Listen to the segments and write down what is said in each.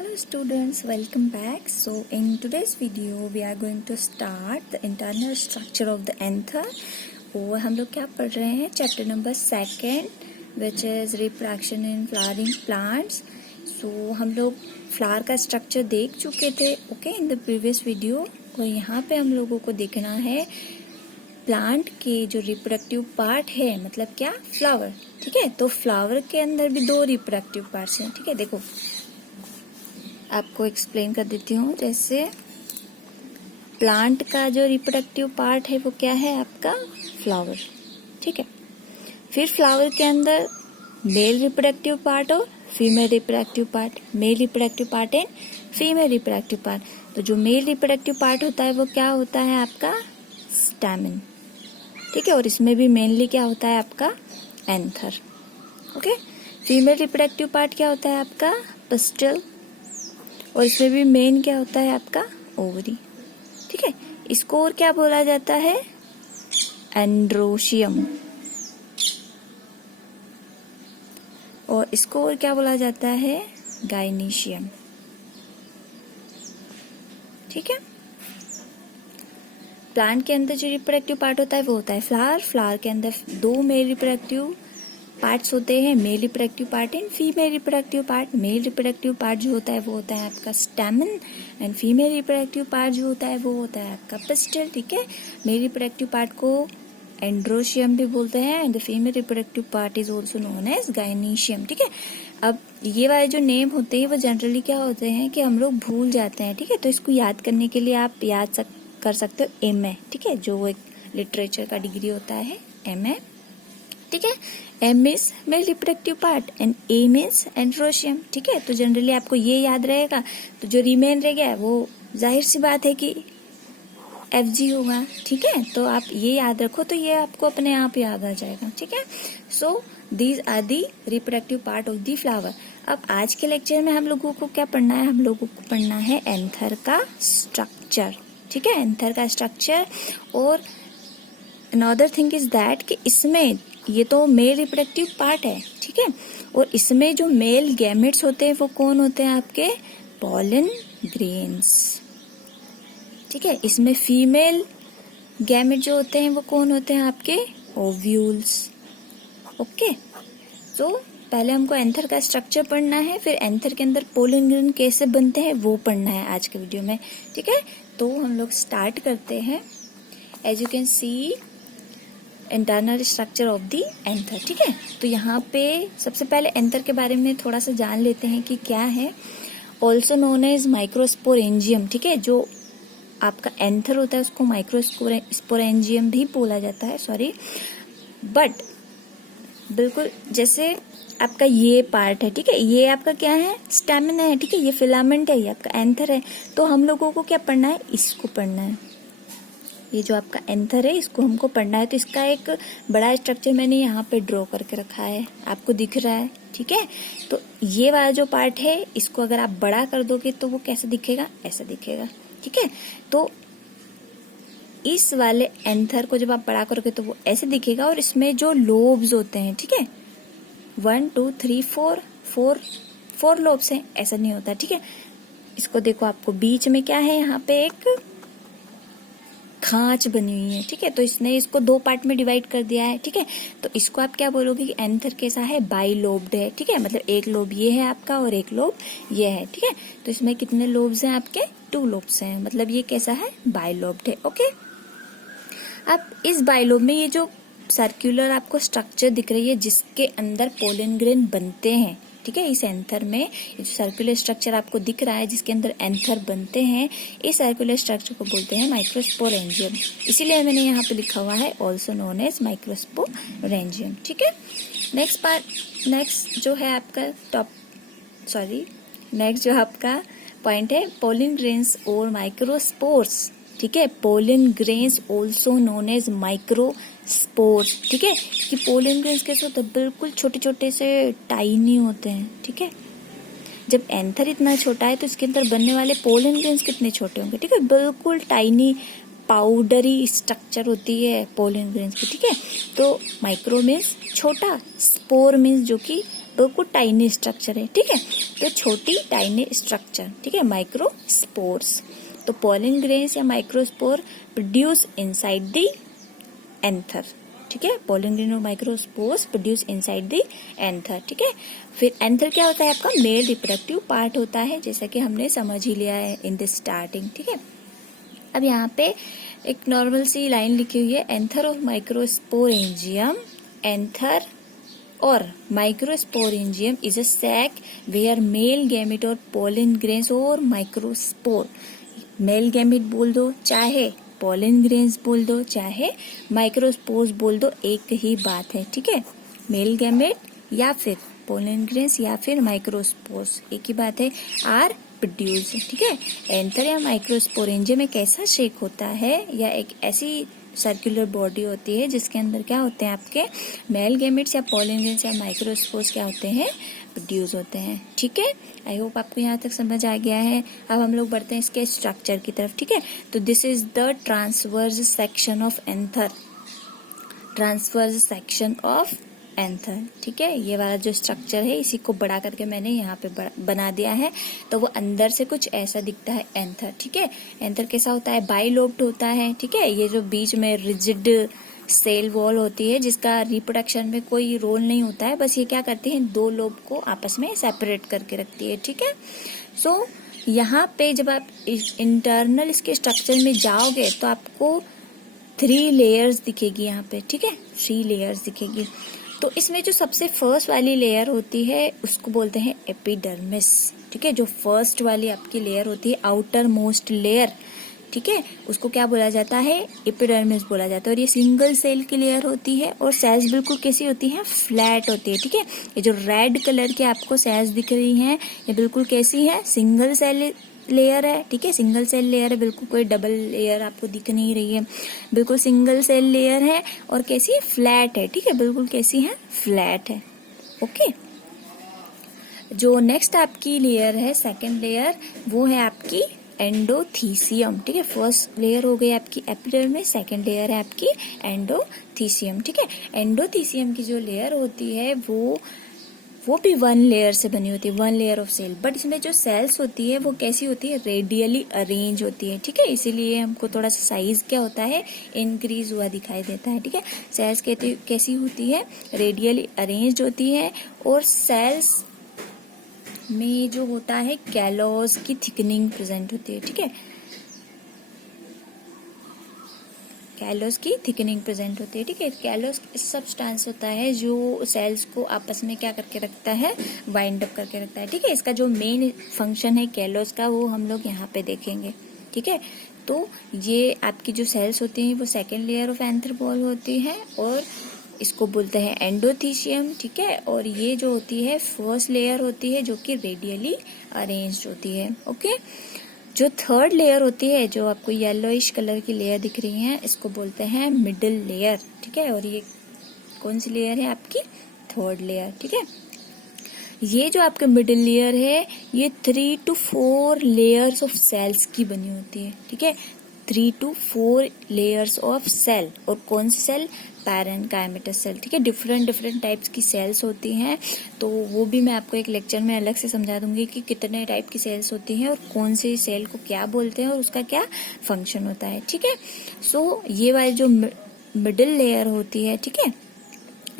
Hello students, welcome back. So in today's video we are going to start the internal structure of the anther. और हम लोग क्या पढ़ रहे हैं chapter number 2 which is reproduction in flowering plants. So हम लोग flower का स्ट्रक्चर देख चुके थे okay in the previous video. और यहाँ पे हम लोगों को देखना है प्लांट के जो रिप्रोडक्टिव पार्ट है मतलब क्या फ्लावर, ठीक है। तो फ्लावर के अंदर भी 2 रिप्रोडक्टिव पार्ट्स हैं, ठीक है। देखो आपको एक्सप्लेन कर देती हूँ। जैसे प्लांट का जो रिप्रोडक्टिव पार्ट है वो क्या है आपका फ्लावर, ठीक है। फिर फ्लावर के अंदर मेल रिप्रोडक्टिव पार्ट और female reproductive part, mail reproductive part and female reproductive part. तो जो मेल रिप्रोडक्टिव पार्ट होता है वो क्या होता है आपका स्टैमेन, ठीक है। और इसमें भी मेनली क्या होता है आपका anther, okay. Female reproductive part क्या होता है आपका पिस्टल और इसमें भी मेन क्या होता है आपका ओवरी, ठीक है। इसको और क्या बोला जाता है एंड्रोशियम, और इसको और क्या बोला जाता है गाइनीशियम, ठीक है। प्लांट के अंदर जो रिप्रोडक्टिव पार्ट होता है वो होता है फ्लावर। फ्लावर के अंदर 2 मेल रिप्रोडक्टिव पार्ट्स होते हैं, mail reproductive part and female reproductive part. Mail reproductive part जो होता है वो होता है आपका stamen and female reproductive part जो होता है वो होता है आपका पिस्टल, ठीक है। मेल रिप्रोडक्टिव पार्ट को एंड्रोशियम भी बोलते हैं and the female reproductive part is also known as gynoecium, ठीक है। अब ये वाले जो नेम होते हैं वो जनरली क्या होते हैं कि हम लोग भूल जाते हैं, ठीक है। तो इसको याद करने के लिए आप कर सकते हो MA, ठीक है, जो एक लिटरेचर का डिग्री होता है MA, ठीक है। M is male reproductive part and A means androecium, ठीक है। तो जनरली आपको ये याद रहेगा। तो जो रिमेन रह गया वो जाहिर सी बात है कि FG होगा, ठीक है। तो आप ये याद रखो तो ये आपको अपने आप याद आ जाएगा, ठीक है। So these are the reproductive part of the flower. अब आज के लेक्चर में हम लोगों को क्या पढ़ना है, हम लोगों को पढ़ना है एंथर का स्ट्रक्चर, ठीक है। एंथर का स्ट्रक्चर। और अनदर थिंग इज दैट कि इसमें ये तो मेल रिप्रोडक्टिव पार्ट है, ठीक है। और इसमें जो मेल गैमेट्स होते हैं वो कौन होते हैं आपके पॉलन ग्रेन्स, ठीक है। इसमें फीमेल गैमेट जो होते हैं वो कौन होते हैं आपके ओव्यूल्स, ओके। तो पहले हमको एंथर का स्ट्रक्चर पढ़ना है, फिर एंथर के अंदर पोलन ग्रेन कैसे बनते हैं वो पढ़ना है आज के वीडियो में, ठीक है। तो हम लोग स्टार्ट करते हैं। As you can see internal structure of the anther, ठीक है। तो यहाँ पे सबसे पहले एंथर के बारे में थोड़ा सा जान लेते हैं कि क्या है। ऑल्सो नोन एज माइक्रोस्पोरेंजियम, ठीक है। जो आपका एंथर होता है उसको माइक्रोस्पोरेंजियम भी बोला जाता है, सॉरी। बट बिल्कुल जैसे आपका ये पार्ट है, ठीक है, ये आपका क्या है स्टैमिना है, ठीक है। ये फिलामेंट है, ये आपका एंथर है। तो हम लोगों को क्या पढ़ना है, इसको पढ़ना है। ये जो आपका एंथर है इसको हमको पढ़ना है। तो इसका एक बड़ा स्ट्रक्चर मैंने यहाँ पे ड्रॉ करके रखा है, आपको दिख रहा है, ठीक है। तो ये वाला जो पार्ट है इसको अगर आप बड़ा कर दोगे तो वो कैसे दिखेगा, ऐसा दिखेगा, ठीक है। तो इस वाले एंथर को जब आप बड़ा करोगे तो वो ऐसे दिखेगा। और इसमें जो लोब्स होते हैं, ठीक है, 1 2 3 4 लोब्स हैं, ऐसा नहीं होता, ठीक है। इसको देखो, आपको बीच में क्या है, यहाँ पे एक खांच बनी हुई है, ठीक है। तो इसने इसको 2 पार्ट में डिवाइड कर दिया है, ठीक है। तो इसको आप क्या बोलोगे कि एंथर कैसा है, बाई लोब्ड है, ठीक है। मतलब एक लोब ये है आपका और एक लोब ये है, ठीक है। तो इसमें कितने लोब्स हैं आपके 2 लोब्स हैं, मतलब ये कैसा है बाई लोब्ड है, ओके। अब इस बाई लोब में ये जो सर्कुलर आपको स्ट्रक्चर दिख रही है जिसके अंदर पोलन ग्रेन बनते हैं, ठीक है। इस एंथर में ये जो सर्कुलर स्ट्रक्चर आपको दिख रहा है जिसके अंदर एंथर बनते हैं, इस सर्कुलर स्ट्रक्चर को बोलते हैं माइक्रोस्पोरेंजियम। इसीलिए मैंने यहाँ पे लिखा हुआ है ऑल्सो नोन एज माइक्रोस्पोरेंजियम, ठीक है। नेक्स्ट जो है आपका नेक्स्ट जो आपका पॉइंट है पोलन ग्रेन्स और माइक्रोस्पोर्स, ठीक है। Pollen grains also known as microspores, ठीक है। कि पोलन ग्रेन्स कैसे होते हैं, बिल्कुल छोटे छोटे से टाइनी होते हैं, ठीक है। जब एंथर इतना छोटा है तो इसके अंदर बनने वाले पोलन ग्रेन्स कितने छोटे होंगे, ठीक है। बिल्कुल टाइनी पाउडरी स्ट्रक्चर होती है पोलन ग्रेन्स की, ठीक है। तो माइक्रो मीन्स छोटा, स्पोर मीन्स जो कि बिल्कुल टाइनी स्ट्रक्चर है, ठीक है। तो छोटी टाइनी स्ट्रक्चर, ठीक है, माइक्रोस्पोर्स। तो पोलन ग्रेन्स या microspore produce inside the anther, ठीक है। पोलन ग्रेन और microspores produce inside the anther, ठीक है। फिर एंथर क्या होता है आपका? मेल रिप्रोडक्टिव पार्ट होता है, जैसा कि हमने समझ ही लिया है इन द स्टार्टिंग, ठीक है। अब यहाँ पे एक नॉर्मल सी लाइन लिखी हुई है, एंथर और माइक्रोस्पोरेंजियम। एंथर और microsporangium is a sac where male gamete और पोलन ग्रेन्स और माइक्रोस्पोर, मेल गैमेट बोल दो चाहे पोलन ग्रेन्स बोल दो चाहे माइक्रोस्पोर्स बोल दो, एक ही बात है, ठीक है। मेल गैमेट या फिर पोलन ग्रेन्स या फिर माइक्रोस्पोर्स, एक ही बात है, आर प्रोड्यूस, ठीक है। एंथर या माइक्रोस्पोरेंजियम एक ऐसा शेक होता है या एक ऐसी सर्कुलर बॉडी होती है जिसके अंदर क्या होते हैं आपके मेल गैमेट्स या पोलन ग्रेन्स या माइक्रोस्पोर्स क्या होते हैं? प्रोड्यूस होते हैं, ठीक है। आई होप आपको यहाँ तक समझ आ गया है। अब हम लोग बढ़ते हैं इसके स्ट्रक्चर की तरफ, ठीक है। तो this is the transverse section of anther, transverse section of anther, ठीक है। ये वाला जो स्ट्रक्चर है इसी को बड़ा करके मैंने यहाँ पे बना दिया है, तो वो अंदर से कुछ ऐसा दिखता है एंथर, ठीक है। एंथर कैसा होता है? बाइलोब्ड होता है, ठीक है। ये जो बीच में रिजिड सेल वॉल होती है जिसका रिप्रोडक्शन में कोई रोल नहीं होता है, बस ये क्या करती है, दो लोब को आपस में सेपरेट करके रखती है, ठीक है। सो यहाँ पे जब आप इंटरनल इसके स्ट्रक्चर में जाओगे तो आपको 3 लेयर्स दिखेगी यहाँ पे, ठीक है, 3 लेयर्स दिखेगी। तो इसमें जो सबसे फर्स्ट वाली लेयर होती है उसको बोलते हैं एपिडर्मिस, ठीक है। जो फर्स्ट वाली आपकी लेयर होती है, आउटर मोस्ट लेयर, ठीक है, उसको क्या बोला जाता है? एपिडर्मिस बोला जाता है। और ये सिंगल सेल की लेयर होती है और सेल्स बिल्कुल कैसी होती हैं? फ्लैट होती है, ठीक है। ये जो रेड कलर के आपको सेल्स दिख रही हैं ये बिल्कुल कैसी है? सिंगल सेल लेयर है, ठीक है, सिंगल सेल लेयर है, बिल्कुल कोई डबल लेयर आपको दिख नहीं रही है, बिल्कुल सिंगल सेल लेयर है और कैसी? फ्लैट है, ठीक है, बिल्कुल कैसी है? फ्लैट है, ओके। जो नेक्स्ट आपकी लेयर है, सेकेंड लेयर, वो है आपकी एंडोथीसियम, ठीक है। फर्स्ट लेयर हो गई आपकी एपिडर्मिस, सेकेंड लेयर है आपकी एंडोथीसियम, ठीक है। एंडोथीसियम की जो लेयर होती है वो भी 1 लेयर से बनी होती है, 1 लेयर ऑफ सेल, बट इसमें जो सेल्स होती है वो कैसी होती है? रेडियली अरेंज होती है, ठीक है। इसीलिए हमको थोड़ा सा साइज क्या होता है? इंक्रीज हुआ दिखाई देता है, ठीक है। सेल्स कैसी होती है? रेडियली अरेंज होती है और सेल्स में जो होता है कैलोस की थिकनिंग प्रेजेंट होती है, ठीक है, कैलोस की थिकनिंग प्रेजेंट होती है, ठीक है। कैलोस सब्सटेंस होता है जो सेल्स को आपस में क्या करके रखता है? वाइंड अप करके रखता है, ठीक है। इसका जो मेन फंक्शन है कैलोस का वो हम लोग यहाँ पे देखेंगे, ठीक है। तो ये आपकी जो सेल्स होती हैं वो second layer of anther wall होती है और इसको बोलते हैं एंडोथीसियम, ठीक है। और ये जो होती है फर्स्ट लेयर होती है जो कि रेडियली अरेंज्ड होती है, ओके। जो थर्ड लेयर होती है, जो आपको येलोइश कलर की लेयर दिख रही है, इसको बोलते हैं मिडिल लेयर, ठीक है। और ये कौन सी लेयर है आपकी? थर्ड लेयर, ठीक है। ये जो आपका मिडिल लेयर है ये 3 to 4 लेयर्स ऑफ सेल्स की बनी होती है, ठीक है। 3 to 4 लेयर्स ऑफ सेल, और कौन सी सेल? पैरेन्काइमेटस सेल, ठीक है। डिफरेंट टाइप्स की सेल्स होती हैं, तो वो भी मैं आपको एक लेक्चर में अलग से समझा दूंगी कि कितने टाइप की सेल्स होती हैं और कौन सी सेल को क्या बोलते हैं और उसका क्या फंक्शन होता है, ठीक है। सो ये वाली जो मिडिल लेयर होती है, ठीक है,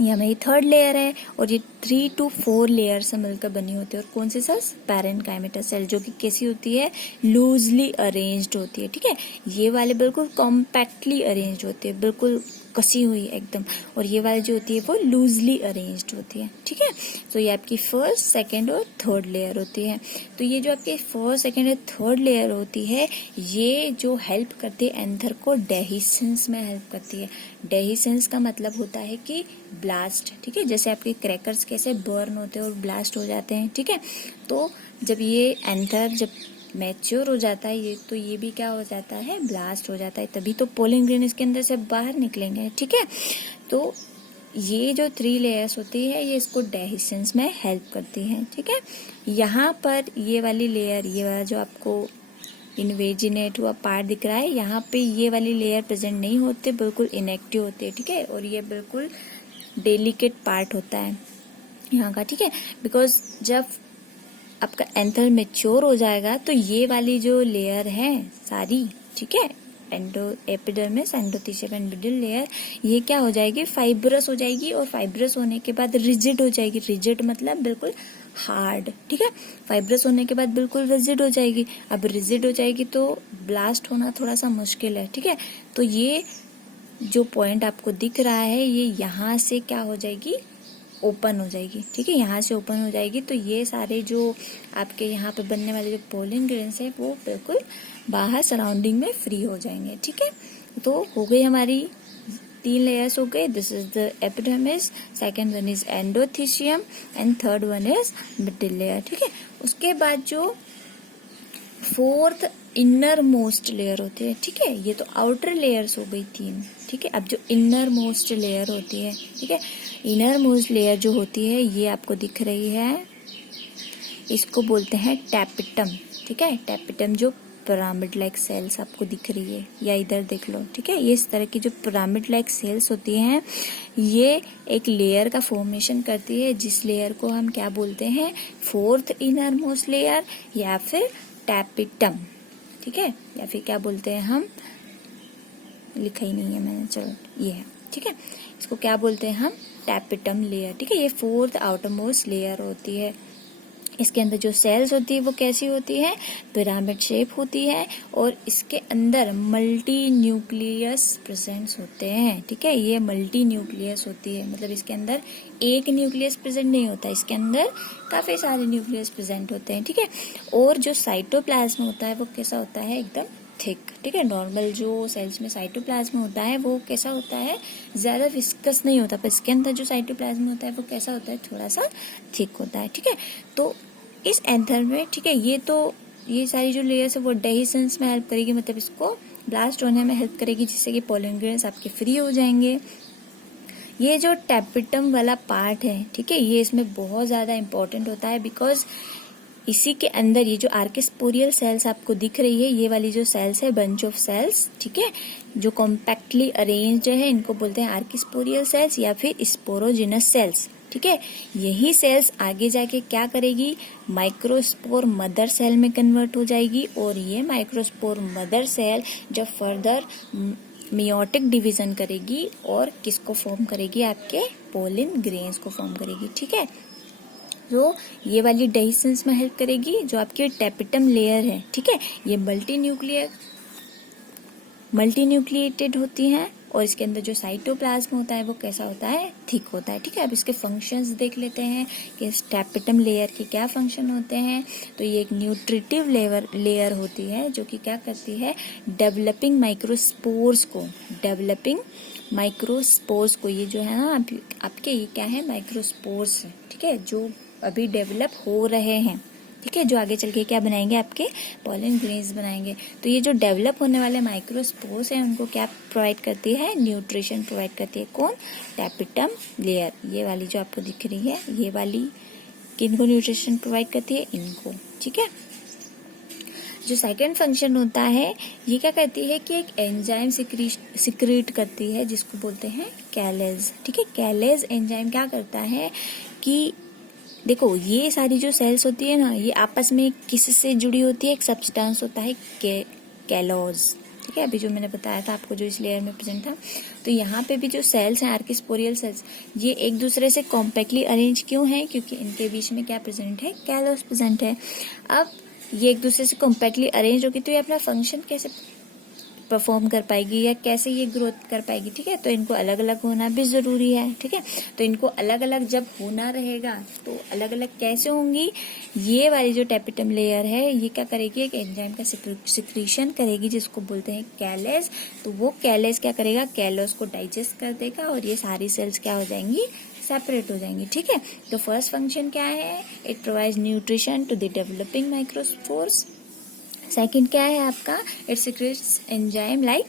ये हमारी थर्ड लेयर है और ये 3 to 4 लेयर से मिलकर बनी होती है। और कौन सी सेल्स? पैरेन्काइमेटस सेल, जो कि कैसी होती है? लूजली अरेंज्ड होती है, ठीक है। ये वाले बिल्कुल कॉम्पैक्टली अरेंज्ड होती है, बिल्कुल कसी हुई एकदम, और ये वाली जो होती है वो लूजली अरेंज्ड होती है, ठीक है। तो ये आपकी फर्स्ट, सेकेंड और थर्ड लेयर होती है। तो ये जो आपकी फर्स्ट, सेकेंड और थर्ड लेयर होती है ये जो हेल्प करती है एंथर को डेहिसेंस में हेल्प करती है। डेहिसेंस का मतलब होता है कि ब्लास्ट, ठीक है। जैसे आपके क्रैकर्स कैसे बर्न होते हैं और ब्लास्ट हो जाते हैं, ठीक है। तो जब ये एंथर जब मैच्योर हो जाता है ये, तो ये भी क्या हो जाता है? ब्लास्ट हो जाता है, तभी तो पोलन ग्रेन इसके अंदर से बाहर निकलेंगे, ठीक है। तो ये जो 3 लेयर्स होती है ये इसको डेहिसेंस में हेल्प करती है, ठीक है। यहाँ पर ये वाली लेयर, ये वाला जो आपको इन्वेजिनेट हुआ पार्ट दिख रहा है, यहाँ पे ये वाली लेयर प्रेजेंट नहीं होते, बिल्कुल इनएक्टिव होते हैं, ठीक है। और ये बिल्कुल डेलिकेट पार्ट होता है, यहाँ का, ठीक है। बिकॉज जब आपका एंथर मैच्योर हो जाएगा तो ये वाली जो लेयर है सारी, ठीक है, epidermis, endothecium and middle layer, ये क्या हो जाएगी, फाइब्रस हो जाएगी, और फाइब्रस होने के बाद रिजिड हो जाएगी। रिजिड मतलब बिल्कुल हार्ड, ठीक है। फाइब्रस होने के बाद बिल्कुल रिजिड हो जाएगी। अब रिजिड हो जाएगी तो ब्लास्ट होना थोड़ा सा मुश्किल है, ठीक है। तो ये जो पॉइंट आपको दिख रहा है, ये यहाँ से क्या हो जाएगी, ओपन हो जाएगी, ठीक है। यहाँ से ओपन हो जाएगी तो ये सारे जो आपके यहाँ पे बनने वाले जो पोलन ग्रेन्स है वो बिल्कुल बाहर सराउंडिंग में फ्री हो जाएंगे, ठीक है। तो हो गई हमारी 3 लेयर्स हो गए। This is the epidermis, second one is endothecium and third one is middle layer, ठीक है। उसके बाद जो फोर्थ इनर मोस्ट लेयर होती है, ठीक है, ये तो आउटर लेयर्स हो गई 3, ठीक है। अब जो इनर मोस्ट लेयर होती है, ठीक है, इनर मोस्ट लेयर जो होती है ये आपको दिख रही है, इसको बोलते हैं टैपिटम, ठीक है। टैपिटम जो पिरामिड लाइक सेल्स आपको दिख रही है, या इधर देख लो, ठीक है। ये इस तरह की जो पिरामिड लाइक सेल्स होती हैं, ये एक लेयर का फॉर्मेशन करती है, जिस लेयर को हम क्या बोलते हैं, फोर्थ इनर मोस्ट लेयर या फिर टैपिटम, ठीक है, या फिर क्या बोलते हैं हम, लिखा ही नहीं है मैंने, चलो ये है, ठीक है। इसको क्या बोलते हैं हम, टैपिटम लेयर, ठीक है। ये फोर्थ आउटर मोस्ट लेयर होती है। इसके अंदर जो सेल्स होती है वो कैसी होती है, पिरामिड शेप होती है, और इसके अंदर मल्टी न्यूक्लियस प्रेजेंट्स होते हैं, ठीक है। ये मल्टी न्यूक्लियस होती है, मतलब इसके अंदर एक न्यूक्लियस प्रेजेंट नहीं होता, इसके अंदर काफी सारे न्यूक्लियस प्रेजेंट होते हैं, ठीक है। और जो साइटोप्लाज्म होता है वो कैसा होता है, एकदम थिक, ठीक है। नॉर्मल जो सेल्स में साइटोप्लाज्म होता है वो कैसा होता है, ज्यादा विस्कस नहीं होता, पर इसके अंदर जो साइटोप्लाज्म होता है वो कैसा होता है, थोड़ा सा थिक होता है, ठीक है। तो इस एंथर में, ठीक है, ये सारी जो लेयर्स है वो डेहिसेंस में हेल्प करेगी, मतलब इसको ब्लास्ट होने में हेल्प करेगी, जिससे कि पोलन ग्रेन्स आपके फ्री हो जाएंगे। ये जो टैपिटम वाला पार्ट है, ठीक है, ये इसमें बहुत ज्यादा इंपॉर्टेंट होता है, बिकॉज इसी के अंदर ये जो आर्किस्पोरियल सेल्स आपको दिख रही है, ये वाली जो सेल्स है, बंच ऑफ सेल्स, ठीक है, जो कॉम्पैक्टली अरेंज्ड है, इनको बोलते हैं आर्किस्पोरियल सेल्स या फिर स्पोरोजिनस सेल्स, ठीक है। यही सेल्स आगे जाके क्या करेगी, माइक्रोस्पोर मदर सेल में कन्वर्ट हो जाएगी, और ये माइक्रोस्पोर मदर सेल जब फर्दर मियोटिक डिवीजन करेगी और किसको फॉर्म करेगी, आपके पोलन ग्रेन्स को फॉर्म करेगी, ठीक है। जो ये वाली डेहिसेंस में हेल्प करेगी, जो आपकी टैपिटम लेयर है, ठीक है, ये मल्टी न्यूक्लिएटेड होती हैं, और इसके अंदर जो साइटोप्लाज्म होता है वो कैसा होता है, थिक होता है, ठीक है। अब इसके फंक्शंस देख लेते हैं कि इस टैपिटम लेयर के क्या फंक्शन होते हैं। तो ये एक न्यूट्रिटिव लेयर होती है, जो कि क्या करती है, डेवलपिंग माइक्रोस्पोर्स को, ये जो है ना आपके, ये क्या है, माइक्रोस्पोर्स, ठीक है, जो अभी डेवलप हो रहे हैं, ठीक है, जो आगे चल के क्या बनाएंगे, आपके पोलन ग्रेन्स बनाएंगे। तो ये जो डेवलप होने वाले माइक्रोस्पोर्स हैं, उनको क्या प्रोवाइड करती है, न्यूट्रिशन प्रोवाइड करती है, कौन, टैपिटम लेयर, ये वाली जो आपको दिख रही है, ये वाली किनको न्यूट्रिशन प्रोवाइड करती है, इनको, ठीक है। जो सेकंड फंक्शन होता है, ये क्या करती है कि एक एंजाइम सिक्रीट करती है, जिसको बोलते हैं कैलेज, ठीक है। कैलेज एंजाइम क्या करता है कि देखो, ये सारी जो सेल्स होती है ना, ये आपस में किससे जुड़ी होती है, एक सब्सटेंस होता है कैलोज, ठीक है, अभी जो मैंने बताया था आपको, जो इस लेयर में प्रेजेंट था। तो यहाँ पे भी जो सेल्स हैं, आर्किस्पोरियल सेल्स, ये एक दूसरे से कॉम्पैक्टली अरेंज क्यों है, क्योंकि इनके बीच में क्या प्रेजेंट है, कैलोज प्रेजेंट है। अब ये एक दूसरे से कॉम्पैक्टली अरेंज होगी तो ये अपना फंक्शन कैसे परफॉर्म कर पाएगी, या कैसे ये ग्रोथ कर पाएगी, ठीक है। तो इनको अलग अलग होना भी जरूरी है, ठीक है। तो इनको अलग अलग जब होना रहेगा तो अलग अलग कैसे होंगी, ये वाली जो टैपिटम लेयर है, ये क्या करेगी, एक एंजाइम का सिक्रीशन करेगी, जिसको बोलते हैं कैलेज। तो वो कैलेज क्या करेगा, कैलोज को डाइजेस्ट कर देगा, और ये सारी सेल्स क्या हो जाएंगी, सेपरेट हो जाएंगी, ठीक है। तो फर्स्ट फंक्शन क्या है, it provides nutrition to the developing microspores. Second क्या है आपका, it secretes enzyme like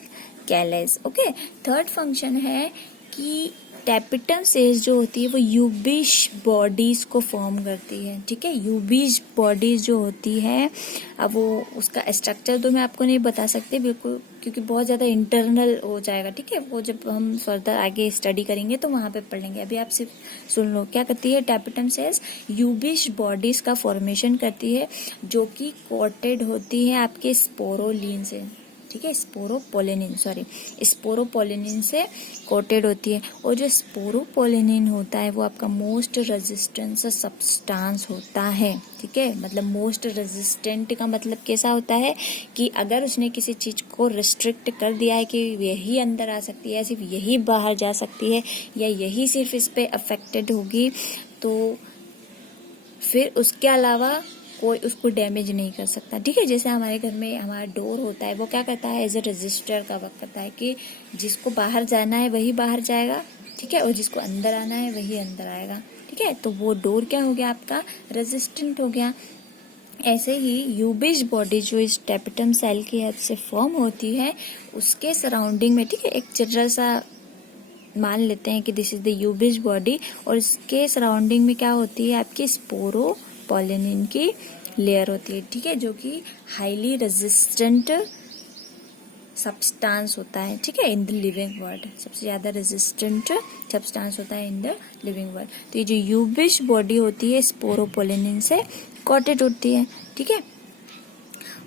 callase, okay. Third function है कि टैपेटम सेल्स जो होती है वो यूबिश बॉडीज को फॉर्म करती है, ठीक है। यूबिश बॉडीज जो होती है, अब वो उसका स्ट्रक्चर तो मैं आपको नहीं बता सकती बिल्कुल, क्योंकि बहुत ज्यादा इंटरनल हो जाएगा, ठीक है। वो जब हम फर्दर आगे स्टडी करेंगे तो वहां पे पढ़ लेंगे। अभी आप सिर्फ सुन लो क्या करती है टैपेटम सेल्स, यूबिश बॉडीज का फॉर्मेशन करती है जो कि कोटेड होती है आपके स्पोरोलिन से, ठीक है। स्पोरोपोलिनिन से कोटेड होती है। और जो स्पोरोपोलिनिन होता है वो आपका मोस्ट रेजिस्टेंस सब्सटेंस होता है, ठीक है। मतलब मोस्ट रेजिस्टेंट का मतलब कैसा होता है कि अगर उसने किसी चीज को रिस्ट्रिक्ट कर दिया है कि यही अंदर आ सकती है, सिर्फ यही बाहर जा सकती है, या यही सिर्फ इस पे अफेक्टेड होगी, तो फिर उसके अलावा कोई उसको डैमेज नहीं कर सकता, ठीक है। जैसे हमारे घर में हमारा डोर होता है, वो क्या करता है, एज ए रजिस्टर का वर्क करता है कि जिसको बाहर जाना है वही बाहर जाएगा, ठीक है, और जिसको अंदर आना है वही अंदर आएगा, ठीक है। तो वो डोर क्या हो गया आपका, रेजिस्टेंट हो गया। ऐसे ही यूबिश बॉडी जो इस टैपेटम सेल की हेल्प से फॉर्म होती है, उसके सराउंडिंग में, ठीक है, एक चित्र सा मान लेते हैं कि दिस इज द यूबिश बॉडी, और इसके सराउंडिंग में क्या होती है आपकी स्पोरोपोलिनिन की लेयर होती है, ठीक है, जो कि हाईली रेजिस्टेंट सब्सटेंस होता है, ठीक है, इन द लिविंग वर्ल्ड। सबसे ज्यादा रेजिस्टेंट सब्सटेंस होता है इन द लिविंग वर्ल्ड। तो ये जो यूबिश बॉडी होती है स्पोरोपोलिनिन से कोटेड होती है, ठीक है।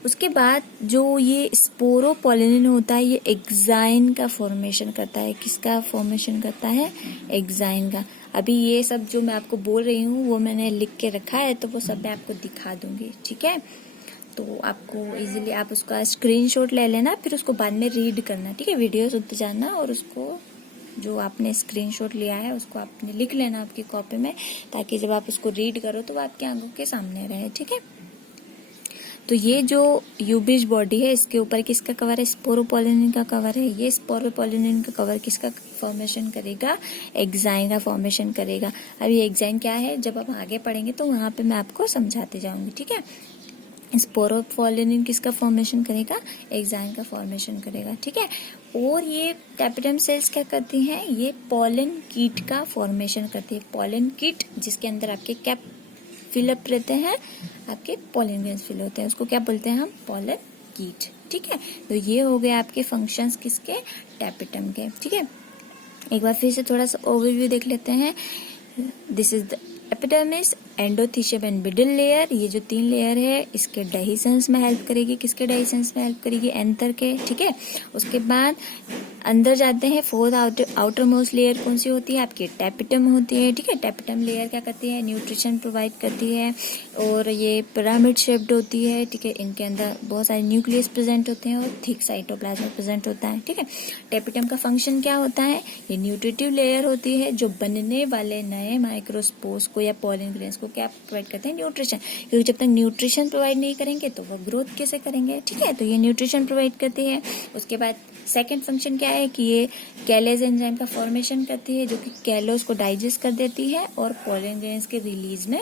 उसके बाद जो ये स्पोरोपोलिनिन होता है ये एक्साइन का फॉर्मेशन करता है। किसका फॉर्मेशन करता है, एक्साइन का। अभी ये सब जो मैं आपको बोल रही हूँ वो मैंने लिख के रखा है, तो वो सब मैं आपको दिखा दूंगी, ठीक है। तो आपको इजीली आप उसका स्क्रीनशॉट ले लेना, फिर उसको बाद में रीड करना, ठीक है। वीडियो सुनते जाना और उसको जो आपने स्क्रीनशॉट लिया है उसको आपने लिख लेना आपकी कॉपी में, ताकि जब आप उसको रीड करो तो वो आपकी आंखों के सामने रहे, ठीक है। तो ये जो यूबिश बॉडी है इसके ऊपर किसका कवर है, स्पोरोपोलिनिन का कवर है। ये स्पोरोपोलिनिन का कवर किसका फॉर्मेशन करेगा, एक्साइन का फॉर्मेशन करेगा। अब ये एक्साइन क्या है जब आप आगे पढ़ेंगे तो वहां पे मैं आपको समझाते जाऊंगी, ठीक है। स्पोरोपोलिनिन किसका फॉर्मेशन करेगा, एक्साइन का फॉर्मेशन करेगा, ठीक है। और ये टैपेटम सेल्स क्या करती हैं, ये पोलन कीट का फॉर्मेशन करती है। पोलन कीट जिसके अंदर आपके क्या फिलअप रहते हैं, आपके पोलन ग्रेन्स फिल होते हैं, उसको क्या बोलते हैं हम, पोलन कीट, ठीक है। तो ये हो गए आपके फंक्शंस किसके, टैपेटम के, ठीक है। एक बार फिर से थोड़ा सा ओवरव्यू देख लेते हैं। This is the epidermis, endothecium and middle layer. ये जो 3 लेयर है इसके डाइजेशंस में हेल्प करेगी। किसके डाइजेशंस में हेल्प करेगी, एंथर के, ठीक है। उसके बाद अंदर जाते हैं, फोर्थ आउटर मोस्ट लेयर कौन सी होती है आपकी, टैपेटम होती है, ठीक है। टैपेटम लेयर क्या करती है, न्यूट्रिशन प्रोवाइड करती है, और ये पिरामिड शेप्ड होती है, ठीक है। इनके अंदर बहुत सारे न्यूक्लियस प्रेजेंट होते हैं और थिक साइटोप्लाज्म प्रेजेंट होता है, ठीक है। टैपेटम का फंक्शन क्या होता है, ये न्यूट्रिटिव लेयर होती है जो बनने वाले नए माइक्रोस्पोर्स को या पोलन ग्रेन्स को क्या प्रोवाइड करते हैं, न्यूट्रिशन। क्योंकि जब तक न्यूट्रिशन प्रोवाइड नहीं करेंगे तो वो ग्रोथ कैसे करेंगे, ठीक है। तो ये न्यूट्रिशन प्रोवाइड करती है। उसके बाद सेकंड फंक्शन क्या है कि ये कैलेज एंजाइम का फॉर्मेशन करती है, जो कि कैलोज को डाइजेस्ट कर देती है और पोलन ग्रेन्स के रिलीज में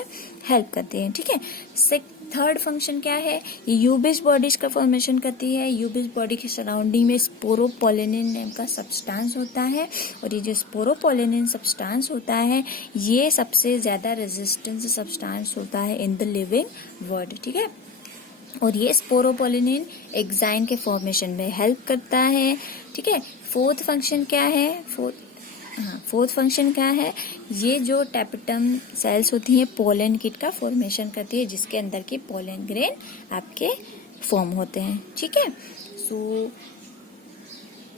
हेल्प करती है, ठीक है। थर्ड फंक्शन क्या है, ये यूबिश बॉडीज का फॉर्मेशन करती है। यूबिश बॉडी के सराउंडिंग में स्पोरोपोलिनिन नाम का सब्सटेंस होता है, और ये जो स्पोरोपोलिनिन सब्सटेंस होता है ये सबसे ज्यादा रेजिस्टेंस सब्सटेंस होता है इन द लिविंग वर्ल्ड, ठीक है। और ये स्पोरोपोलिनिन एक्साइन के फॉर्मेशन में हेल्प करता है, ठीक है। फोर्थ फंक्शन क्या है, फोर्थ फंक्शन क्या है, ये जो टैपेटम सेल्स होती हैं पोलन किट का फॉर्मेशन करती है, जिसके अंदर के पोलन ग्रेन आपके फॉर्म होते हैं, ठीक है। सो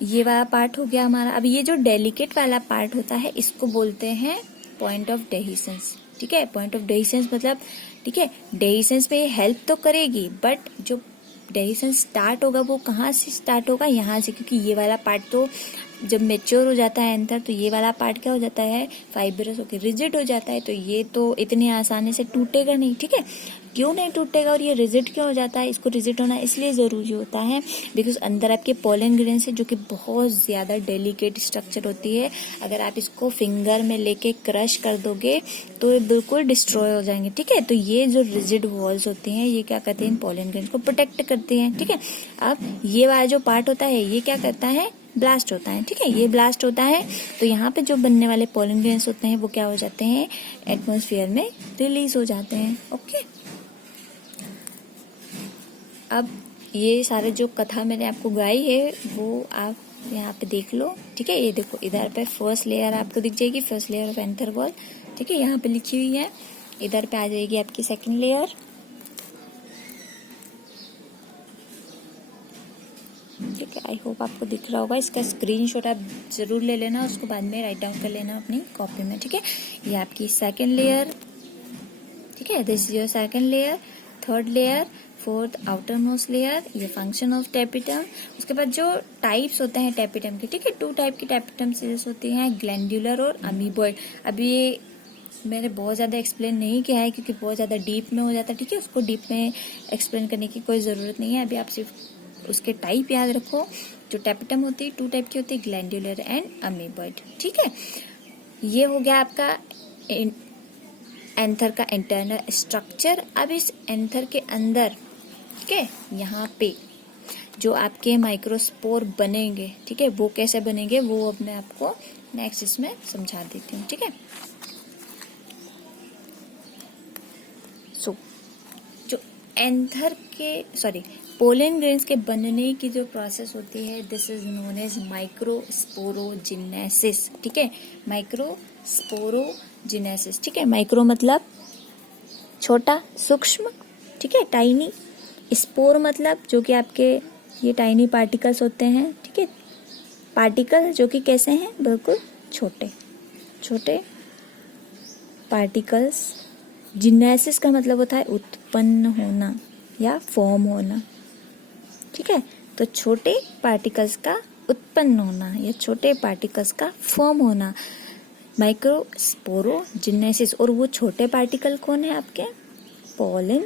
ये वाला पार्ट हो गया हमारा। अब ये जो डेलिकेट वाला पार्ट होता है इसको बोलते हैं पॉइंट ऑफ डेहिसेंस, ठीक है। पॉइंट ऑफ डेहिसेंस मतलब, ठीक है, डेहिसेंस में हेल्प तो करेगी, बट जो डेहिसेंस स्टार्ट होगा वो कहाँ से स्टार्ट होगा, यहाँ से, क्योंकि ये वाला पार्ट तो जब मेच्योर हो जाता है एंथर तो ये वाला पार्ट क्या हो जाता है, फाइब्रस होकर रिजिड हो जाता है। तो ये तो इतनी आसानी से टूटेगा नहीं, ठीक है। क्यों नहीं टूटेगा और ये रिजिड क्यों हो जाता है, इसको रिजिड होना इसलिए जरूरी होता है बिकॉज अंदर आपके पोलन ग्रेन्स है जो कि बहुत ज्यादा डेलिकेट स्ट्रक्चर होती है। अगर आप इसको फिंगर में लेके क्रश कर दोगे तो ये बिल्कुल डिस्ट्रॉय हो जाएंगे, ठीक है। तो ये जो रिजिड वॉल्स होती हैं ये क्या करते हैं, पोलन ग्रेन्स को प्रोटेक्ट करते हैं, ठीक है। अब ये वाला जो पार्ट होता है ये क्या करता है, ब्लास्ट होता है, ठीक है, ये ब्लास्ट होता है। तो यहाँ पे जो बनने वाले पोलन ग्रेन्स होते हैं वो क्या हो जाते हैं, एटमॉस्फेयर में रिलीज हो जाते हैं। ओके, अब ये सारे जो कथा मैंने आपको गाई है वो आप यहाँ पे देख लो, ठीक है। ये देखो इधर पे फर्स्ट लेयर आपको दिख जाएगी, first layer of anther wall, ठीक है, यहाँ पे लिखी हुई है। इधर पे आ जाएगी आपकी सेकंड लेयर, ठीक है। आई होप आपको दिख रहा होगा, इसका स्क्रीनशॉट आप जरूर ले लेना, उसको बाद में राइट डाउन कर लेना अपनी कॉपी में, ठीक है। ये आपकी सेकंड लेयर, ठीक है, this is your second layer. Third layer, fourth outer most layer, ये फंक्शन ऑफ टेपिटम। उसके बाद जो टाइप्स होते हैं टेपिटम के, ठीक है, 2 टाइप की टेपिटम सीरीज होती हैं, ग्लैंडुलर और अमीबॉइड। अभी ये मैंने बहुत ज्यादा एक्सप्लेन नहीं किया है क्योंकि बहुत ज्यादा डीप में हो जाता है, ठीक है, उसको डीप में एक्सप्लेन करने की कोई जरूरत नहीं है। अभी आप सिर्फ उसके टाइप याद रखो। जो टेपिटम होती है 2 टाइप की होती है, ग्लैंडुलर एंड अमीबॉइड, ठीक है। ये हो गया आपका एंथर का इंटरनल स्ट्रक्चर। अब इस एंथर के अंदर, ठीक है, यहाँ पे जो आपके माइक्रोस्पोर बनेंगे, ठीक है, वो कैसे बनेंगे वो अब मैं आपको नेक्स्ट इसमें समझा देती हूँ, ठीक है। जो एंथर के पोलन ग्रेन्स के बनने की जो प्रोसेस होती है, this is known as microsporogenesis, ठीक है, माइक्रोस्पोरोजेनेसिस, ठीक है। माइक्रो मतलब छोटा, सूक्ष्म, ठीक है, टाइनी। स्पोर मतलब जो कि आपके ये टाइनी पार्टिकल्स होते हैं, ठीक है, पार्टिकल जो कि कैसे हैं, बिल्कुल छोटे छोटे पार्टिकल्स। जिनेसिस का मतलब होता है उत्पन्न होना या फॉर्म होना, ठीक है। तो छोटे पार्टिकल्स का उत्पन्न होना या छोटे पार्टिकल्स का फॉर्म होना, माइक्रोस्पोरोजेनेसिस। और वो छोटे पार्टिकल कौन है आपके, पोलन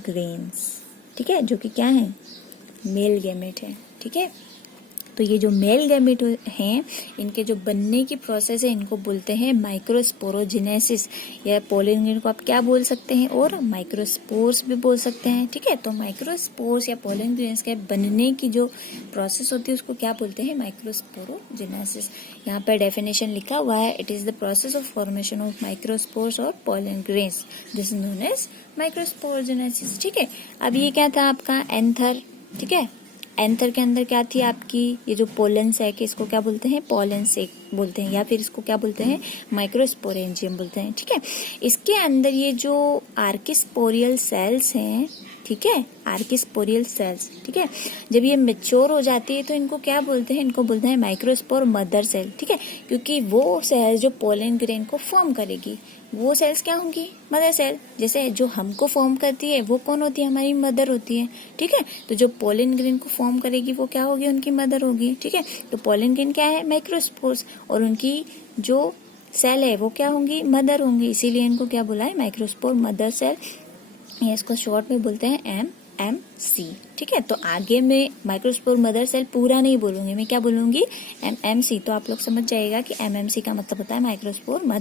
ग्रेन्स, ठीक है, जो कि क्या है, मेल गैमेट है, ठीक है। तो ये जो मेल गैमेट हैं, इनके जो बनने की प्रोसेस है इनको बोलते हैं माइक्रोस्पोरोजेनेसिस, या पोलन ग्रेन को आप क्या बोल सकते हैं, और माइक्रोस्पोर्स भी बोल सकते हैं, ठीक है। तो माइक्रोस्पोर्स या पोलन ग्रेन्स के बनने की जो प्रोसेस होती है उसको क्या बोलते हैं, माइक्रोस्पोरोजेनेसिस। यहाँ पर डेफिनेशन लिखा हुआ है, it is the process of formation of microspores और pollen grains, this is known as microsporogenesis, ठीक है। अब ये क्या था आपका एंथर, ठीक है। एंथर के अंदर क्या थी आपकी, ये जो पोलन सैक है इसको क्या बोलते हैं, पोलन सैक बोलते हैं, या फिर इसको क्या बोलते हैं, माइक्रोस्पोरेंजियम बोलते हैं, ठीक है। इसके अंदर ये जो आर्किस्पोरियल सेल्स हैं, ठीक है, आर्किस्पोरियल सेल्स, ठीक है, जब ये मैच्योर हो जाती है तो इनको क्या बोलते हैं, इनको बोलते हैं माइक्रोस्पोर मदर सेल, ठीक है। क्योंकि वो सेल जो पोलन ग्रेन को फॉर्म करेगी, वो सेल्स क्या होंगी, मदर सेल। जैसे जो हमको फॉर्म करती है वो कौन होती है, हमारी मदर होती है, ठीक है। तो जो पोलन ग्रेन को फॉर्म करेगी वो क्या होगी, उनकी मदर होगी, ठीक है। तो पोलन ग्रेन क्या है, माइक्रोस्पोर्स, और उनकी जो सेल है वो क्या होंगी, मदर होंगी, इसीलिए इनको क्या बोला है, माइक्रोस्पोर मदर सेल, या इसको शॉर्ट में बोलते हैं MMC, ठीक है। तो आगे मैं माइक्रोस्पोर मदर सेल पूरा नहीं बोलूंगी, मैं क्या बोलूंगी, MMC। तो आप लोग समझ जाएगा कि MMC का मतलब होता है माइक्रोस्पोर मदर